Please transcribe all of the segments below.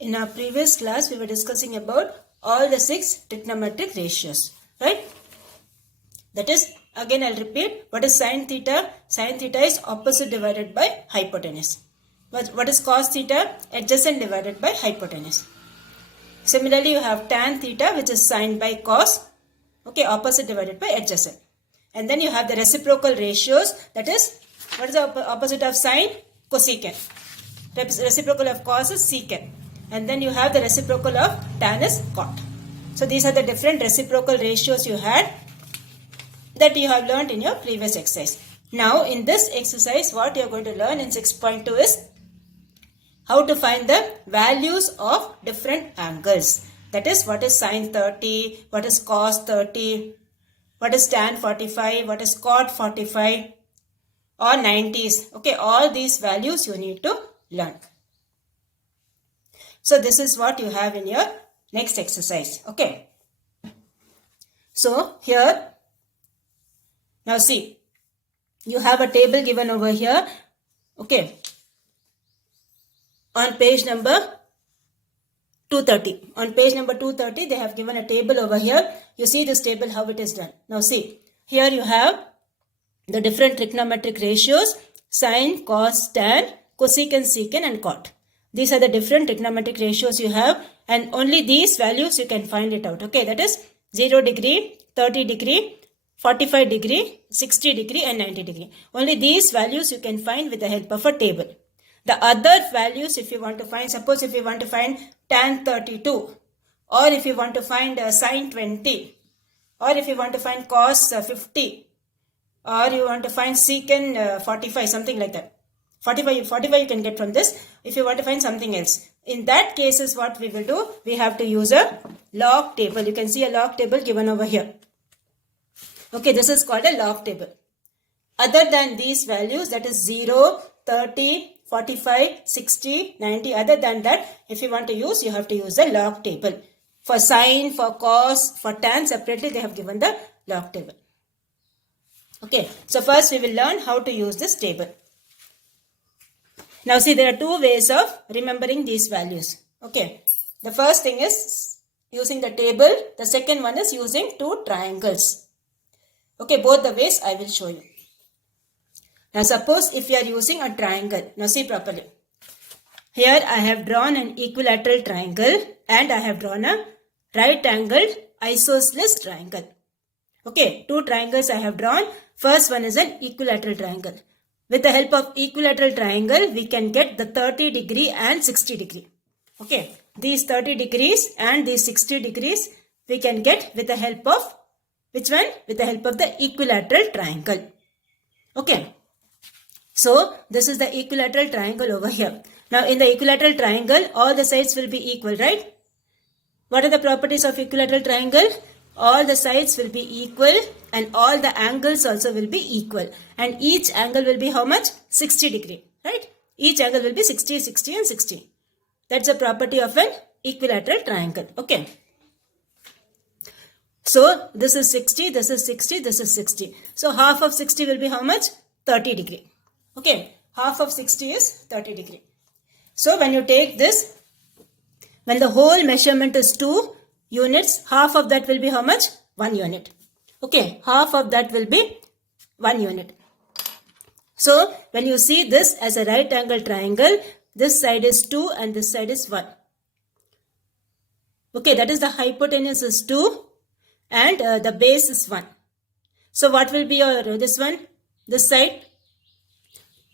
In our previous class, we were discussing about all the 6 trigonometric ratios, right? That is, again I'll repeat, what is sine theta? Sine theta is opposite divided by hypotenuse. What is cos theta? Adjacent divided by hypotenuse. Similarly, you have tan theta, which is sine by cos, okay, opposite divided by adjacent. And then you have the reciprocal ratios, that is, what is the opposite of sine? Cosecant. Reciprocal of cos is secant. And then you have the reciprocal of tan is cot. So these are the different reciprocal ratios you had that you have learned in your previous exercise. Now in this exercise, what you are going to learn in 6.2 is how to find the values of different angles. That is, what is sine 30, what is cos 30, what is tan 45, what is cot 45 or 90s. Okay, all these values you need to learn. So this is what you have in your next exercise. Okay. So here, now see, you have a table given over here. Okay. On page number 230. On page number 230, they have given a table over here. You see this table, how it is done. Now see, here you have the different trigonometric ratios, sine, cos, tan, cosecant, secant and cot. These are the different trigonometric ratios you have, and only these values you can find it out. Okay, that is 0 degree, 30 degree, 45 degree, 60 degree and 90 degree. Only these values you can find with the help of a table. The other values, if you want to find, suppose if you want to find tan 32, or if you want to find sine 20, or if you want to find cos 50, or you want to find secant 45, something like that. 45 you can get from this if you want to find something else. In that cases, what we will do, we have to use a log table. You can see a log table given over here. Okay, this is called a log table. Other than these values, that is 0, 30, 45, 60, 90, other than that, if you want to use, you have to use the log table. For sine, for cos, for tan, separately they have given the log table. Okay, so first we will learn how to use this table. Now see, there are two ways of remembering these values. Okay, the first thing is using the table. The second one is using two triangles. Okay, both the ways I will show you. Now suppose if you are using a triangle. Now see properly. Here I have drawn an equilateral triangle and I have drawn a right angled isosceles triangle. Okay, two triangles I have drawn. First one is an equilateral triangle. With the help of equilateral triangle, we can get the 30 degree and 60 degree. Okay, these 30 degrees and these 60 degrees we can get with the help of, which one? With the help of the equilateral triangle. Okay, so this is the equilateral triangle over here. Now in the equilateral triangle, all the sides will be equal, right? What are the properties of equilateral triangle? All the sides will be equal and all the angles also will be equal. And each angle will be how much? 60 degree, right? Each angle will be 60, 60 and 60. That's a property of an equilateral triangle. Okay. So this is 60, this is 60, this is 60. So half of 60 will be how much? 30 degree. Okay. Half of 60 is 30 degree. So when you take this, when the whole measurement is 2 units, half of that will be how much? 1 unit. Okay, half of that will be 1 unit. So when you see this as a right angle triangle, this side is 2 and this side is 1. Okay, that is the hypotenuse is 2 and the base is 1. So what will be your this one? This side?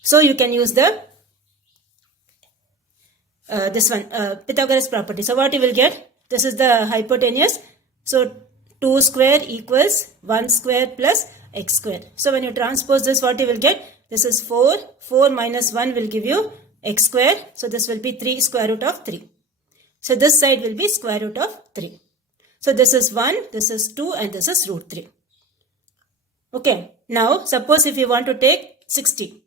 So you can use the this one, Pythagoras property. So what you will get? This is the hypotenuse. So 2 square equals 1 square plus x square. So when you transpose this, what you will get? This is 4. 4 minus 1 will give you x square. So this will be 3 square root of 3. So this side will be square root of 3. So this is 1, this is 2 and this is root 3. Okay. Now suppose if you want to take 60.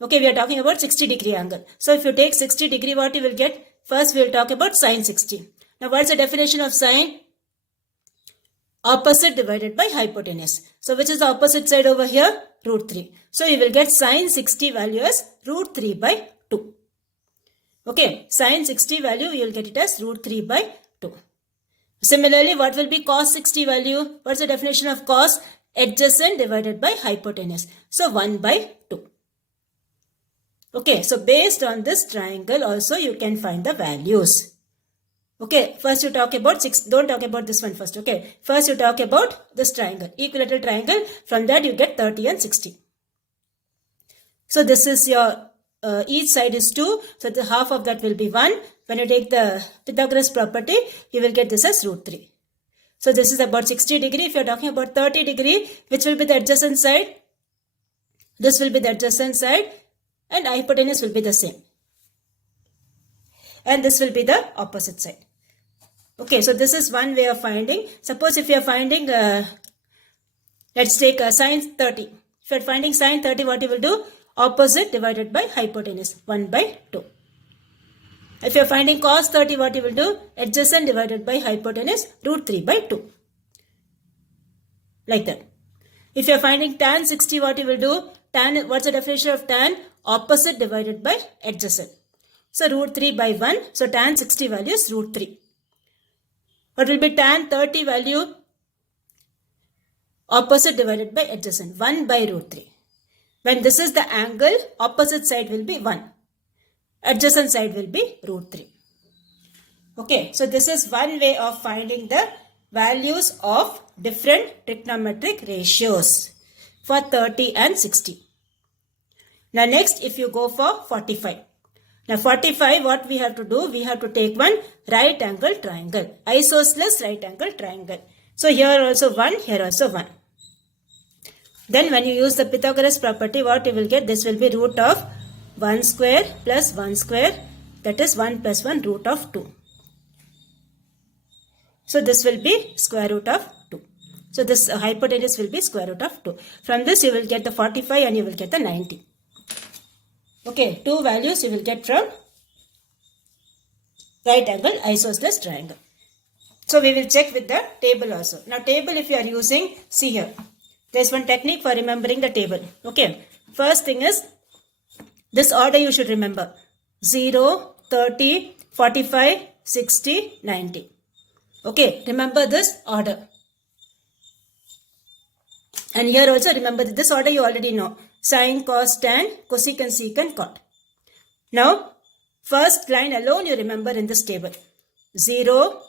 Okay, we are talking about 60 degree angle. So if you take 60 degree, what you will get? First we will talk about sine 60. Now what is the definition of sine? Opposite divided by hypotenuse. So which is the opposite side over here? Root 3. So you will get sine 60 value as root 3 by 2. Okay, sine 60 value, you will get it as root 3 by 2. Similarly, what will be cos 60 value? What's the definition of cos? Adjacent divided by hypotenuse. So 1 by 2. Okay, so based on this triangle also you can find the values. Okay, first you talk about 6. Don't talk about this one first. Okay, first you talk about this triangle, equilateral triangle. From that you get 30 and 60. So this is your each side is 2. So the half of that will be 1. When you take the Pythagoras property, you will get this as root 3. So this is about 60 degree. If you are talking about 30 degree, which will be the adjacent side? This will be the adjacent side and hypotenuse will be the same. And this will be the opposite side. Okay, so this is one way of finding. Suppose if you are finding, let's take sine 30. If you are finding sine 30, what you will do? Opposite divided by hypotenuse, 1 by 2. If you are finding cos 30, what you will do? Adjacent divided by hypotenuse, root 3 by 2. Like that. If you are finding tan 60, what you will do? Tan, what's the definition of tan? Opposite divided by adjacent. So root 3 by 1. So tan 60 value is root 3. What will be tan 30 value? Opposite divided by adjacent, 1 by root 3. When this is the angle, opposite side will be 1. Adjacent side will be root 3. Okay, so this is one way of finding the values of different trigonometric ratios for 30 and 60. Now next, if you go for 45. Now 45, what we have to do? We have to take one right angle triangle, isosceles right angle triangle. So here also 1, here also 1. Then when you use the Pythagoras property, what you will get? This will be root of 1 square plus 1 square, that is 1 plus 1 root of 2. So this will be square root of 2. So this hypotenuse will be square root of 2. From this you will get the 45 and you will get the 90. Okay, two values you will get from right angle isosceles triangle. So we will check with the table also. Now table if you are using, see here. There is one technique for remembering the table. Okay, first thing is, this order you should remember. 0, 30, 45, 60, 90. Okay, remember this order. And here also remember this order you already know. Sine, cos, tan, cosecant, secant, cot. Now, first line alone you remember in this table. 0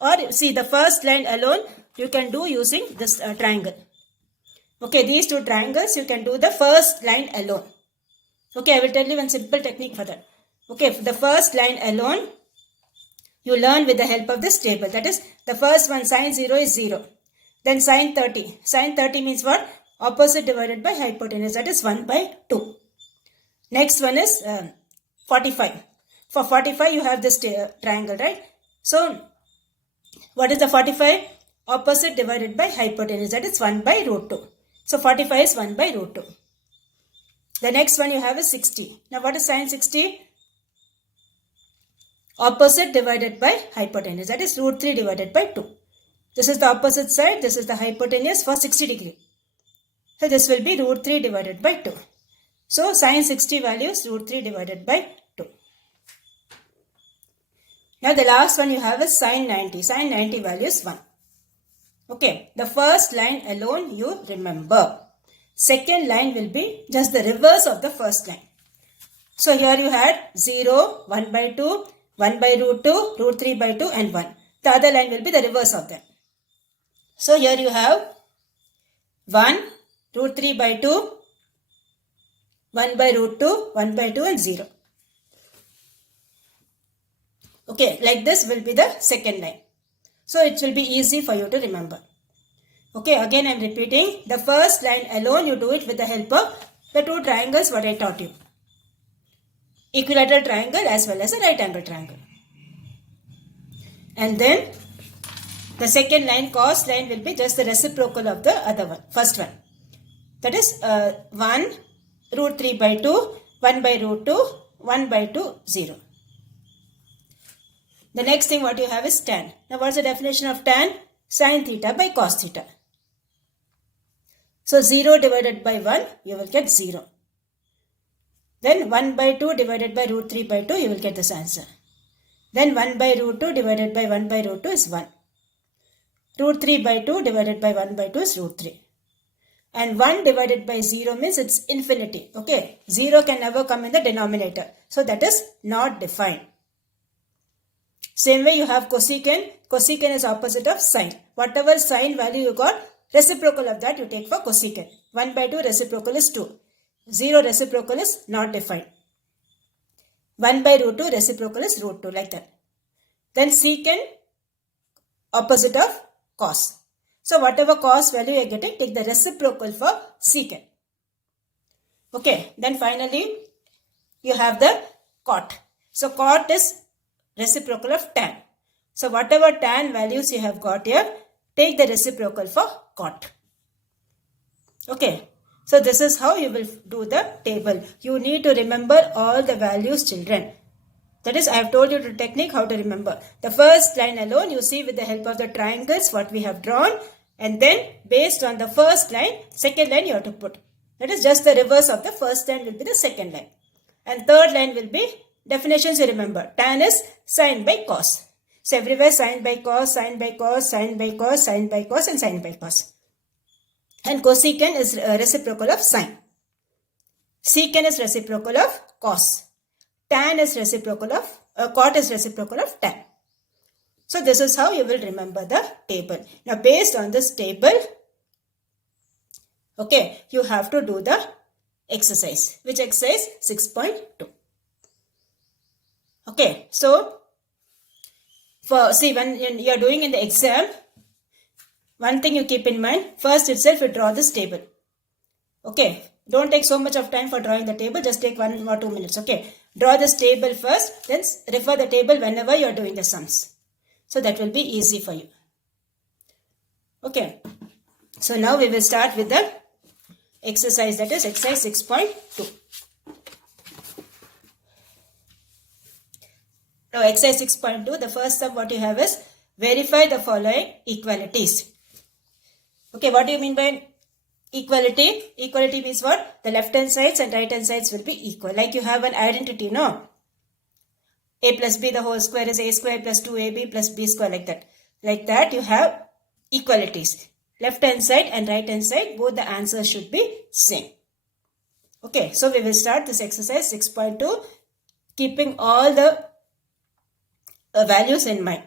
or see the first line alone you can do using this triangle. Okay, these two triangles you can do the first line alone. Okay, I will tell you one simple technique for that. Okay, for the first line alone, you learn with the help of this table. That is, the first one, sine 0 is 0. Then sine 30. Sine 30 means what? Opposite divided by hypotenuse. That is 1 by 2. Next one is 45. For 45, you have this triangle, right? So, what is the 45? Opposite divided by hypotenuse. That is 1 by root 2. So, 45 is 1 by root 2. The next one you have is 60. Now, what is sine 60? Opposite divided by hypotenuse. That is root 3 divided by 2. This is the opposite side. This is the hypotenuse for 60 degree. So, this will be root 3 divided by 2. So, sine 60 value is root 3 divided by 2. Now, the last one you have is sine 90. Sine 90 value is 1. Okay, the first line alone you remember. Second line will be just the reverse of the first line. So, here you had 0, 1 by 2, 1 by root 2, root 3 by 2 and 1. The other line will be the reverse of that. So, here you have 1, root 3 by 2, 1 by root 2, 1 by 2 and 0. Okay, like this will be the second line. So, it will be easy for you to remember. Okay, again I am repeating. The first line alone you do it with the help of the two triangles what I taught you. Equilateral triangle as well as a right angle triangle. And then the second line, cos line will be just the reciprocal of the other one, first one. That is 1 root 3 by 2, 1 by root 2, 1 by 2, 0. The next thing what you have is tan. Now what is the definition of tan? Sin theta by cos theta. So 0 divided by 1, you will get 0. Then 1 by 2 divided by root 3 by 2, you will get this answer. Then 1 by root 2 divided by 1 by root 2 is 1. Root 3 by 2 divided by 1 by 2 is root 3. And 1 divided by 0 means it's infinity. Okay, 0 can never come in the denominator. So that is not defined. Same way you have cosecant. Cosecant is opposite of sine. Whatever sine value you got, reciprocal of that you take for cosecant. 1 by 2 reciprocal is 2. 0 reciprocal is not defined. 1 by root 2 reciprocal is root 2, like that. Then secant, opposite of cos. So whatever cos value you are getting, take the reciprocal for secant. Okay, then finally you have the cot. So cot is reciprocal of tan. So whatever tan values you have got here, take the reciprocal for cot. Okay, so this is how you will do the table. You need to remember all the values, children. That is, I have told you the technique how to remember. The first line alone you see with the help of the triangles what we have drawn, and then based on the first line, second line you have to put. That is just the reverse of the first line will be the second line. And third line will be definitions you remember. Tan is sine by cos. So everywhere sine by cos, sine by cos, sine by cos, sine by cos and sine by cos. And cosecant is reciprocal of sine. Secant is reciprocal of cos. Tan is reciprocal of, cot is reciprocal of tan. So this is how you will remember the table. Now based on this table, okay, you have to do the exercise. Which exercise? 6.2. Okay, so when you are doing in the exam, one thing you keep in mind, first itself you draw this table. Okay, don't take so much of time for drawing the table, just take 1 or 2 minutes. Okay, draw this table first, then refer the table whenever you are doing the sums. So that will be easy for you. Okay, so now we will start with the exercise, that is exercise 6.2. Now exercise 6.2, the first sum what you have is verify the following equalities. Okay, what do you mean by equality? Equality means what? The left hand sides and right hand sides will be equal. Like you have an identity, no? A plus b the whole square is a square plus 2ab plus b square, like that. Like that you have equalities. Left hand side and right hand side, both the answers should be same. Okay, so we will start this exercise 6.2 keeping all the values in mind.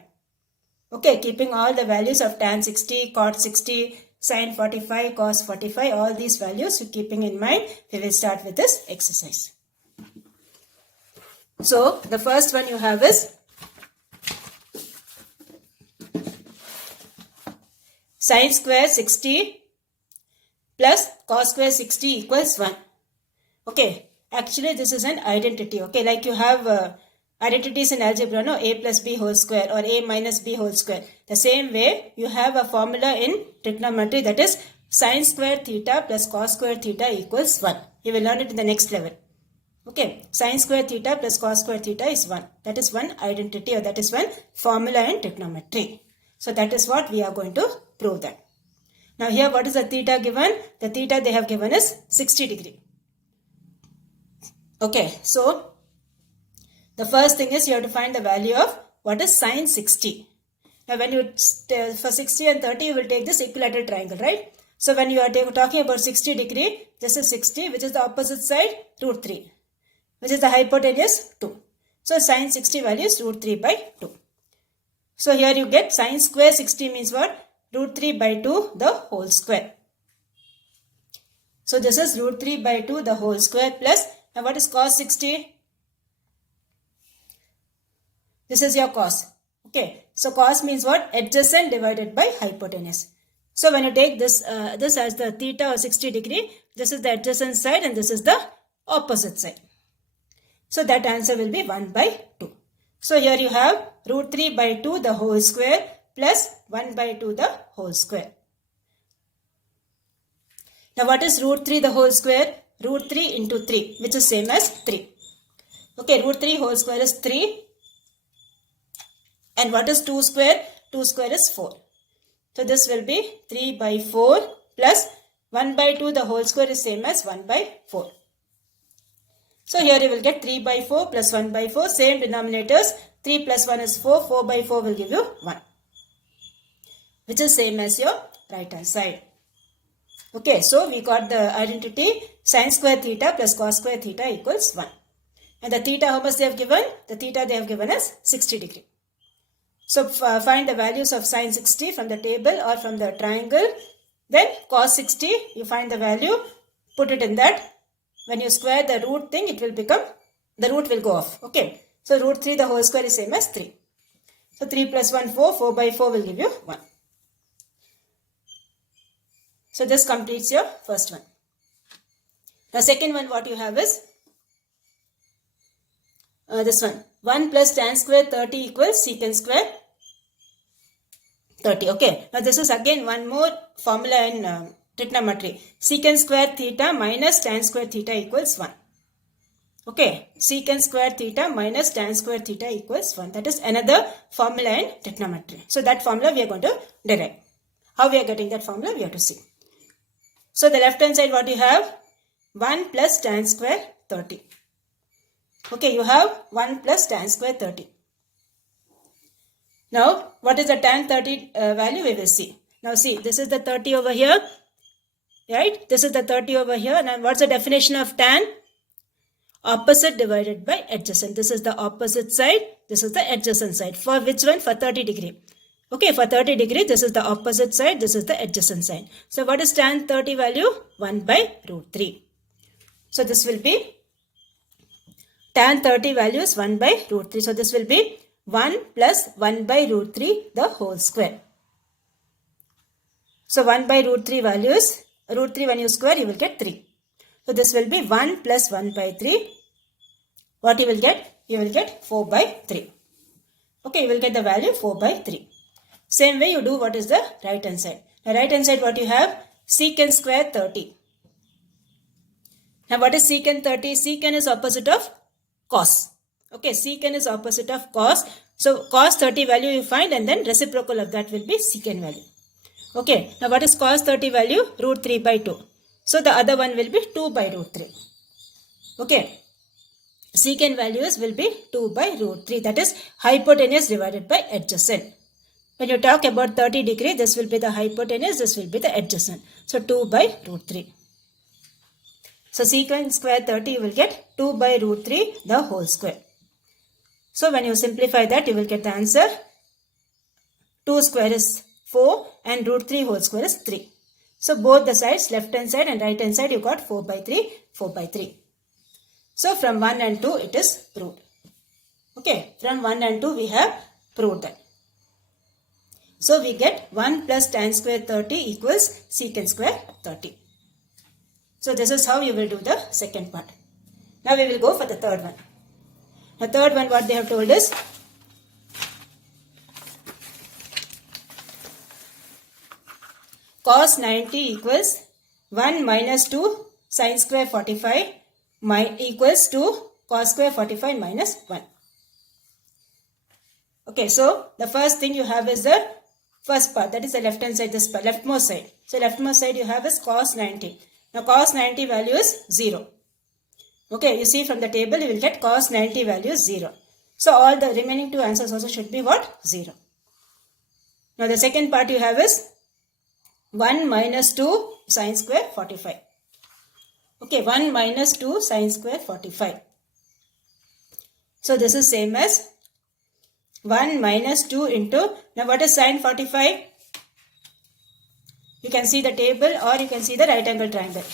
Okay, keeping all the values of tan 60, cot 60, sin 45, cos 45, all these values keeping in mind, we will start with this exercise. So, the first one you have is sin square 60 plus cos square 60 equals 1. Okay, actually this is an identity. Okay, like you have identities in algebra, no? A plus b whole square or a minus b whole square. The same way you have a formula in trigonometry, that is sin square theta plus cos square theta equals 1. You will learn it in the next level. Okay, sin square theta plus cos square theta is 1. That is one identity, or that is one formula in trigonometry. So that is what we are going to prove that. Now here what is the theta given? The theta they have given is 60 degree. Okay, so the first thing is you have to find the value of what is sin 60. Now when you, for 60 and 30 you will take this equilateral triangle, right? So when you are talking about 60 degree, this is 60, which is the opposite side, root 3. Which is the hypotenuse, 2. So sin 60 value is root 3 by 2. So here you get sin square 60 means what? Root 3 by 2 the whole square. So this is root 3 by 2 the whole square plus, now what is cos 60? This is your cos. Okay, so cos means what? Adjacent divided by hypotenuse. So when you take this this as the theta or 60 degree, this is the adjacent side and this is the opposite side. So that answer will be 1 by 2. So here you have root 3 by 2 the whole square plus 1 by 2 the whole square. Now what is root 3 the whole square? Root 3 into 3, which is same as 3. Okay, root 3 whole square is 3. And what is 2 square? 2 square is 4. So this will be 3 by 4 plus 1 by 2 the whole square is same as 1 by 4. So here you will get 3 by 4 plus 1 by 4. Same denominators. 3 plus 1 is 4. 4 by 4 will give you 1. Which is same as your right hand side. Okay, so we got the identity sin square theta plus cos square theta equals 1. And the theta, how much they have given? The theta they have given us 60 degree. So find the values of sin 60 from the table or from the triangle. Then cos 60, you find the value, put it in that. When you square the root thing, it will become, the root will go off. Okay. So root 3 the whole square is same as 3. So 3 plus 1, 4. 4 by 4 will give you 1. So this completes your first one. The second one what you have is this one. 1 plus tan square 30 equals secant square 30. Okay. Now this is again one more formula in trigonometry. Secant square theta minus tan square theta equals 1. Okay. Secant square theta minus tan square theta equals 1. That is another formula in trigonometry. So that formula we are going to derive. How we are getting that formula we have to see. So the left hand side what you have? 1 plus tan square 30. Okay, you have 1 plus tan square 30. Now, what is the tan 30 value? We will see. Now see, this is the 30 over here. Right? This is the 30 over here. Now, what's the definition of tan? Opposite divided by adjacent. This is the opposite side. This is the adjacent side. For which one? For 30 degree. Okay, for 30 degree, this is the opposite side. This is the adjacent side. So, what is tan 30 value? 1 by root 3. So, this will be tan 30 value is 1 by root 3. So, this will be 1 plus 1 by root 3 the whole square. So, 1 by root 3 value is root 3 when you square you will get 3. So, this will be 1 plus 1 by 3. What you will get? You will get 4 by 3. Okay, you will get the value 4 by 3. Same way you do what is the right hand side. The right hand side what you have? Secant square 30. Now what is secant 30? Secant is opposite of cos. Okay, secant is opposite of cos. So cos 30 value you find and then reciprocal of that will be secant value. Okay, now what is cos 30 value? Root 3 by 2. So the other one will be 2 by root 3. Okay, secant values will be 2 by root 3. That is hypotenuse divided by adjacent. When you talk about 30 degree, this will be the hypotenuse, this will be the adjacent. So 2 by root 3. So secant square 30 you will get 2 by root 3 the whole square. So when you simplify that you will get the answer. 2 square is 4 and root 3 whole square is 3. So both the sides, left hand side and right hand side you got 4 by 3, 4 by 3. So from 1 and 2 it is proved. Okay, from 1 and 2 we have proved that. So we get 1 plus tan square 30 equals secant square 30. So this is how you will do the second part. Now we will go for the third one. The third one what they have told is cos 90 equals 1 minus 2 sin square 45 equals to cos square 45 minus 1. Okay, so the first thing you have is the first part, that is the left hand side, this part, leftmost side. So leftmost side you have is cos 90. Now cos 90 value is 0. Okay, you see from the table you will get cos 90 value is 0. So all the remaining two answers also should be what? 0. Now the second part you have is 1 minus 2 sin square 45. Okay, 1 minus 2 sin square 45. So this is same as 1 minus 2 into, now what is sin 45? You can see the table or you can see the right angle triangle.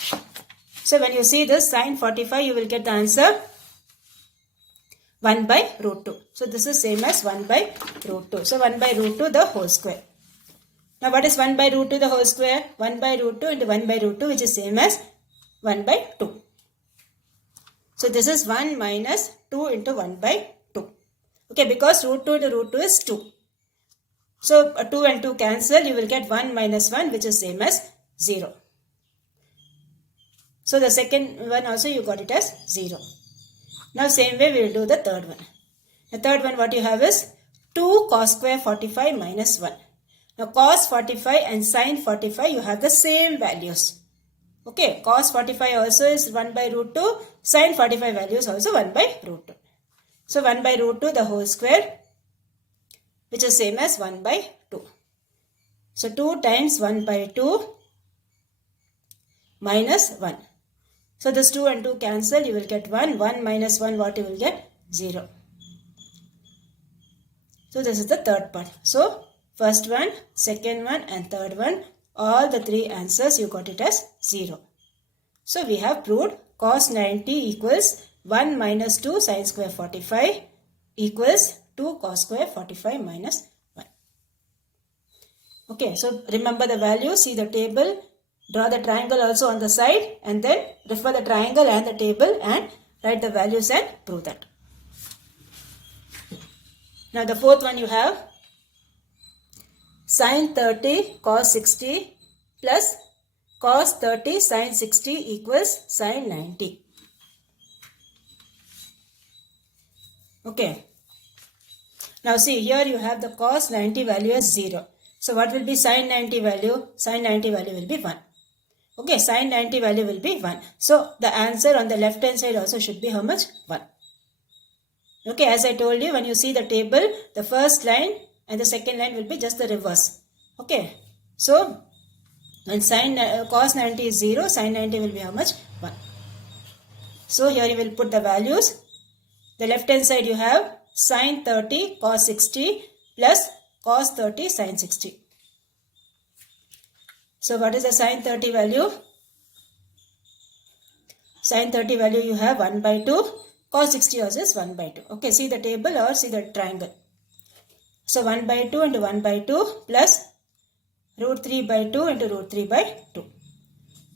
So when you see this sin 45, you will get the answer 1 by root 2. So this is same as 1 by root 2. So 1 by root 2 the whole square. Now what is 1 by root 2 the whole square? 1 by root 2 into 1 by root 2 which is same as 1 by 2. So this is 1 minus 2 into 1 by 2. Okay, because root 2 into root 2 is 2. So 2 and 2 cancel, you will get 1 minus 1 which is same as 0. So the second one also you got it as 0. Now same way we will do the third one. The third one what you have is 2 cos square 45 minus 1. Now cos 45 and sin 45 you have the same values. Okay, cos 45 also is 1 by root 2. Sin 45 value is also 1 by root 2. So 1 by root 2 the whole square, which is same as 1 by 2. So 2 times 1 by 2 minus 1. So this 2 and 2 cancel, you will get 1. 1 minus 1, what you will get? 0. So this is the third part. So first one, second one and third one, all the three answers you got it as 0. So we have proved cos 90 equals 1 minus 2 sin square 45 equals 2 cos square 45 minus 1. Okay, so remember the value, see the table, draw the triangle also on the side and then refer the triangle and the table and write the values and prove that. Now the fourth one you have sin 30 cos 60 plus cos 30 sin 60 equals sin 90. Okay. Now see here you have the cos 90 value as 0. So what will be sin 90 value? Sin 90 value will be 1. Okay, sin 90 value will be 1. So the answer on the left hand side also should be how much? 1. Okay, as I told you, when you see the table, the first line and the second line will be just the reverse. Okay, so when cos 90 is 0, sin 90 will be how much? 1. So here you will put the values. The left hand side you have sin 30 cos 60 plus cos 30 sin 60. So what is the sin 30 value? Sin 30 value you have 1 by 2. Cos 60 also is 1 by 2. Okay, see the table or see the triangle. So 1 by 2 into 1 by 2 plus root 3 by 2 into root 3 by 2.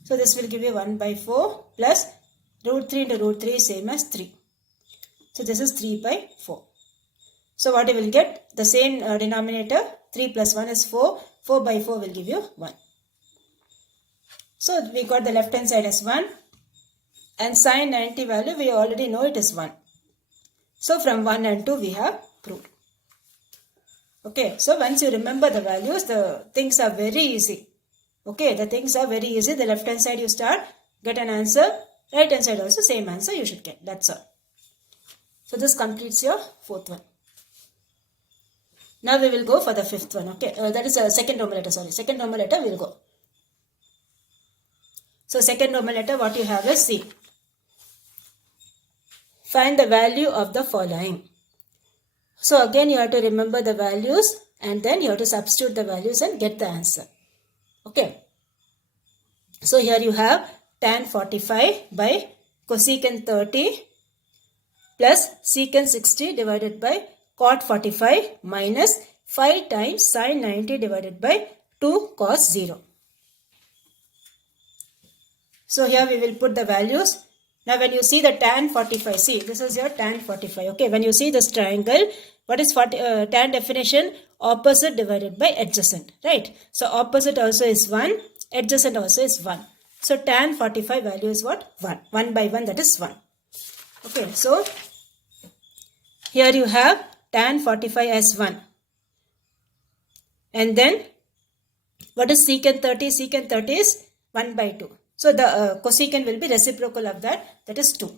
So this will give you 1 by 4 plus root 3 into root 3 is same as 3. So this is 3 by 4. So what you will get? The same denominator, 3 plus 1 is 4. 4 by 4 will give you 1. So we got the left hand side as 1. And sin 90 value we already know it is 1. So from 1 and 2 we have proved. Okay, so once you remember the values, the things are very easy. Okay, the things are very easy. The left hand side you start, get an answer. Right hand side also same answer you should get. That's all. So this completes your fourth one. Now we will go for the fifth one. Okay, that is a second Roman letter. Sorry, second Roman letter we will go. So second Roman letter, what you have is C. Find the value of the following. So again you have to remember the values and then you have to substitute the values and get the answer. Okay. So here you have tan 45 by cosecant 30 plus secant 60 divided by cot 45 minus 5 times sin 90 divided by 2 cos 0. So here we will put the values. Now when you see the tan 45, see this is your tan 45. Okay, when you see this triangle, what is tan definition? Opposite divided by adjacent, right? So opposite also is 1, adjacent also is 1. So tan 45 value is what? 1. 1 by 1, that is 1. Okay, so here you have tan 45 as 1. And then what is secant 30? Secant 30 is 1 by 2. So the cosecant will be reciprocal of that, that is 2.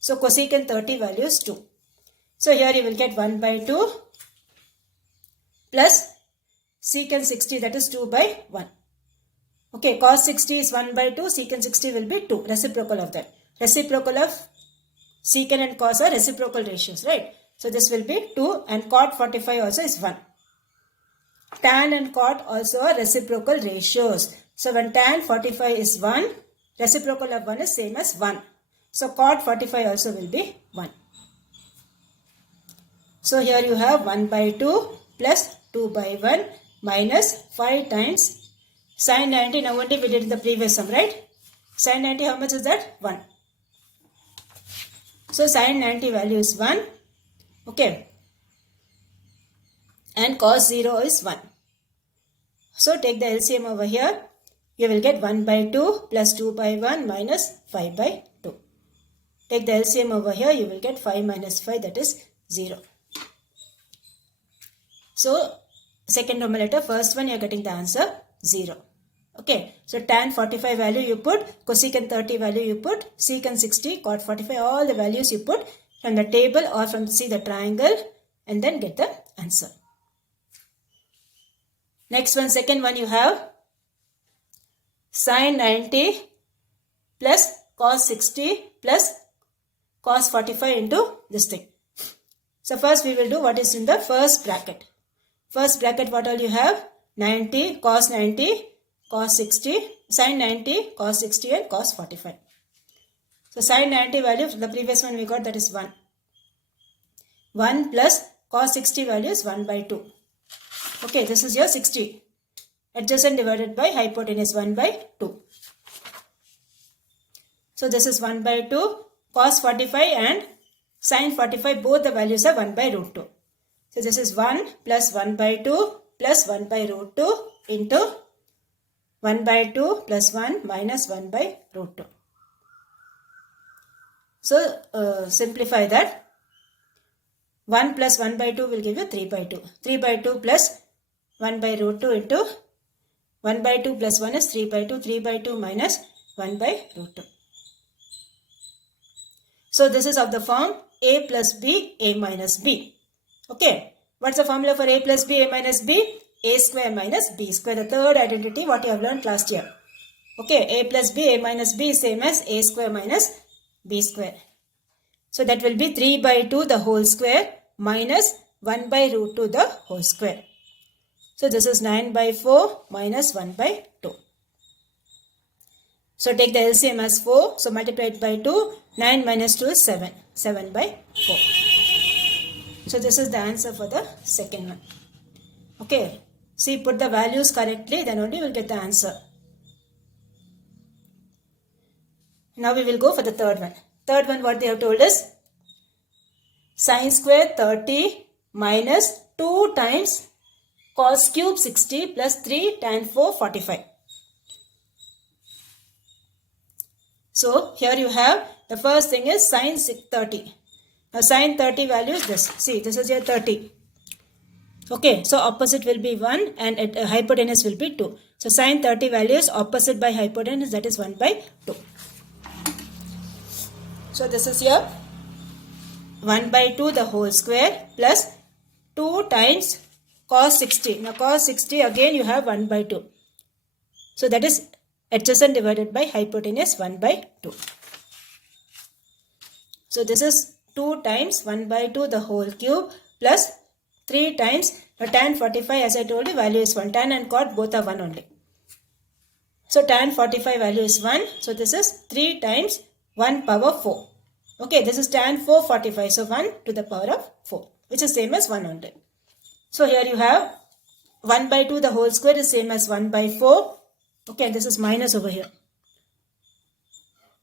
So cosecant 30 value is 2. So here you will get 1 by 2 plus secant 60, that is 2 by 1. Okay, cos 60 is 1 by 2, secant 60 will be 2, reciprocal of that. Reciprocal of secant and cos are reciprocal ratios, right? So this will be 2 and cot 45 also is 1. Tan and cot also are reciprocal ratios. So when tan 45 is 1, reciprocal of 1 is same as 1. So cot 45 also will be 1. So here you have 1 by 2 plus 2 by 1 minus 5 times sin 90. Now only we did in the previous sum, right? Sin 90 how much is that? 1. So sin 90 value is 1. Okay. And cos 0 is 1. So take the LCM over here. You will get 1 by 2 plus 2 by 1 minus 5 by 2. Take the LCM over here. You will get 5 minus 5, that is 0. So second Roman letter, first one you are getting the answer 0. Okay, so tan 45 value you put, cosecant 30 value you put, secant 60, cot 45, all the values you put from the table or from see the triangle and then get the answer. Next one, second one you have sin 90 plus cos 60 plus cos 45 into this thing. So first we will do what is in the first bracket. First bracket what all you have? 90, cos 90, cos 60, sin 90, cos 60 and cos 45. So sin 90 value, the previous one we got, that is 1. 1 plus cos 60 value is 1 by 2. Okay, this is your 60. Adjacent divided by hypotenuse 1 by 2. So this is 1 by 2. Cos 45 and sin 45, both the values are 1 by root 2. So this is 1 plus 1 by 2 plus 1 by root 2 into 1 by 2 plus 1 minus 1 by root 2. So simplify that. 1 plus 1 by 2 will give you 3 by 2. 3 by 2 plus 1 by root 2 into 1 by 2 plus 1 is 3 by 2. 3 by 2 minus 1 by root 2. So this is of the form a plus b, a minus b. Okay. What's the formula for a plus b, a minus b? A square minus b square. The third identity what you have learned last year. Okay. A plus b, a minus b is same as a square minus b square. So that will be 3 by 2 the whole square minus 1 by root 2 the whole square. So this is 9 by 4 minus 1 by 2. So take the LCM as 4. So multiply it by 2. 9 minus 2 is 7. 7 by 4. So this is the answer for the second one. Okay. See, put the values correctly, then only you will get the answer. Now we will go for the third one. Third one, what they have told us? Sin square 30 minus 2 times cos cube 60 plus 3 tan 4 45. So here you have the first thing is sin 30. Now sin 30 value is this. See, this is your 30. Okay, so opposite will be 1 and hypotenuse will be 2. So sin 30 value is opposite by hypotenuse, that is 1 by 2. So this is your 1 by 2 the whole square plus 2 times cos 60. Now cos 60 again you have 1 by 2. So that is adjacent divided by hypotenuse 1 by 2. So this is 2 times 1 by 2 the whole cube plus 3 times tan 45, as I told you, value is 1. Tan and cot both are 1 only. So tan 45 value is 1. So this is 3 times 1 power 4. Okay, this is tan 4 45. So 1 to the power of 4, which is same as 1 only. So here you have 1 by 2 the whole square is same as 1 by 4. Okay, this is minus over here.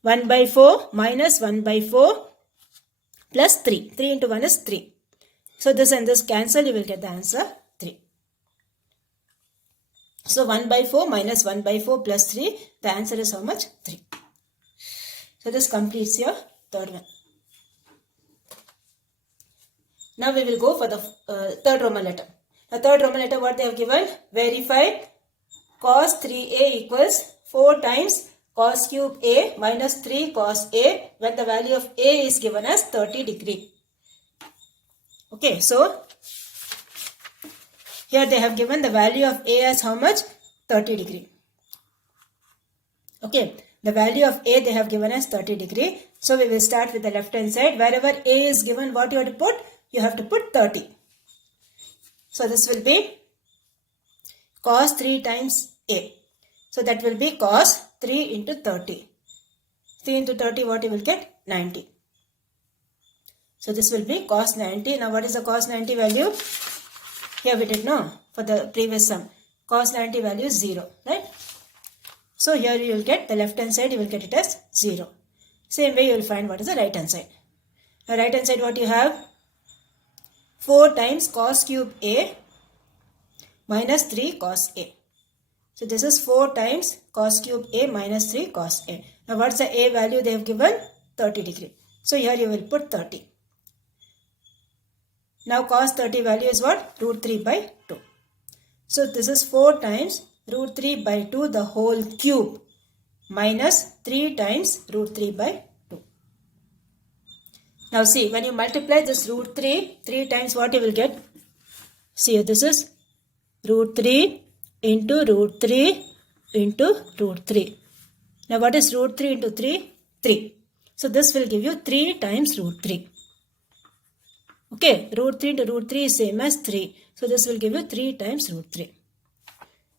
1 by 4 minus 1 by 4 plus 3. 3 into 1 is 3. So this and this cancel, you will get the answer 3. So 1 by 4 minus 1 by 4 plus 3, the answer is how much? 3. So this completes your third one. Now we will go for the third Roman letter. The third Roman letter, what they have given? Verify cos 3a equals 4 times cos cube a minus 3 cos a when the value of a is given as 30 degree. Okay, so here they have given the value of a as how much? 30 degree. Okay, the value of a they have given as 30 degree. So we will start with the left hand side. Wherever a is given, what you have to put? You have to put 30. So this will be cos 3 times a. So that will be cos 3 into 30. 3 into 30, what you will get? 90. So this will be cos 90. Now what is the cos 90 value? Here we did know for the previous sum. Cos 90 value is 0, right? So here you will get the left hand side, you will get it as 0. Same way you will find what is the right hand side. The right hand side what you have? 4 times cos cube a minus 3 cos a. So this is 4 times cos cube a minus 3 cos a. Now what's the a value they have given? 30 degree. So here you will put 30. Now cos 30 value is what? Root 3 by 2. So this is 4 times root 3 by 2 the whole cube minus 3 times root 3 by 2. Now see, when you multiply this root 3 times, what you will get? See, this is root 3 into root 3 into root 3. Now what is root 3 into 3? 3. So this will give you 3 times root 3. Okay, root 3 into root 3 is same as 3. So this will give you 3 times root 3.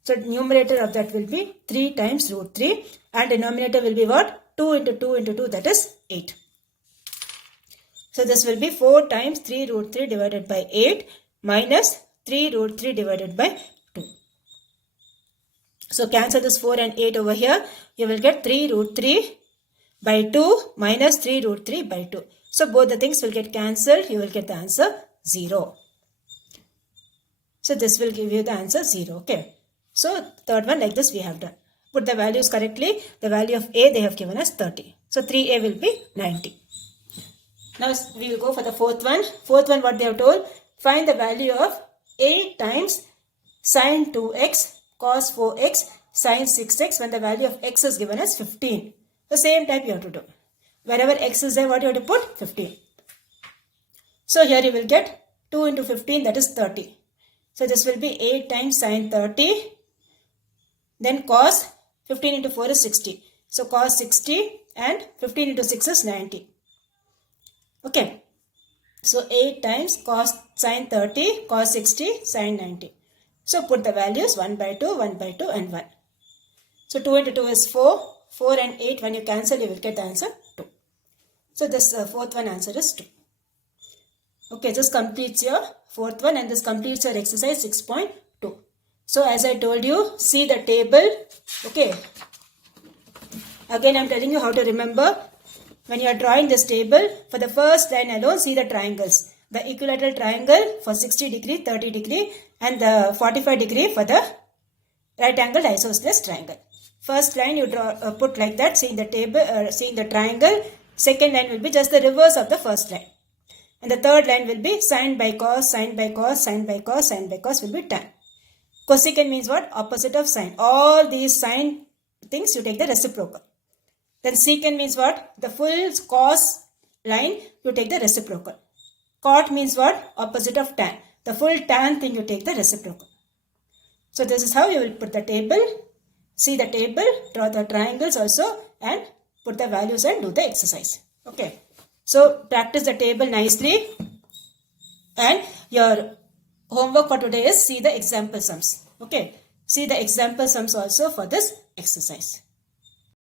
So numerator of that will be 3 times root 3 and denominator will be what? 2 into 2 into 2, that is 8. So this will be 4 times 3 root 3 divided by 8 minus 3 root 3 divided by 2. So cancel this 4 and 8 over here. You will get 3 root 3 by 2 minus 3 root 3 by 2. So both the things will get cancelled. You will get the answer 0. So this will give you the answer 0. Okay. So third one like this we have done. Put the values correctly. The value of A they have given us 30. So 3A will be 90. Now we will go for the fourth one. Fourth one what they have told. Find the value of 8 times sine 2x cos 4x sine 6x when the value of x is given as 15. The same type you have to do. Wherever x is there, what you have to put? 15. So here you will get 2 into 15, that is 30. So this will be 8 times sine 30. Then cos 15 into 4 is 60. So cos 60 and 15 into 6 is 90. Okay. So 8 times cos sine 30, cos 60, sine 90. So put the values 1 by 2, 1 by 2 and 1. So 2 into 2 is 4. 4 and 8 when you cancel you will get the answer 2. So this fourth one answer is 2. Okay, this completes your fourth one and this completes your exercise 6.2. So as I told you, see the table. Okay. Again I am telling you how to remember. When you are drawing this table, for the first line alone, see the triangles. The equilateral triangle for 60 degree, 30 degree and the 45 degree for the right angled isosceles triangle. First line you draw, put like that, seeing the table, seeing the triangle. Second line will be just the reverse of the first line. And the third line will be sine by cos, sine by cos, sine by cos, sine by cos will be tan. Cosecant means what? Opposite of sine. All these sine things you take the reciprocal. Then secant means what? The full cos line you take the reciprocal. Cot means what? Opposite of tan. The full tan thing you take the reciprocal. So this is how you will put the table. See the table, draw the triangles also and put the values and do the exercise. Okay. So practice the table nicely and your homework for today is see the example sums. Okay. See the example sums also for this exercise.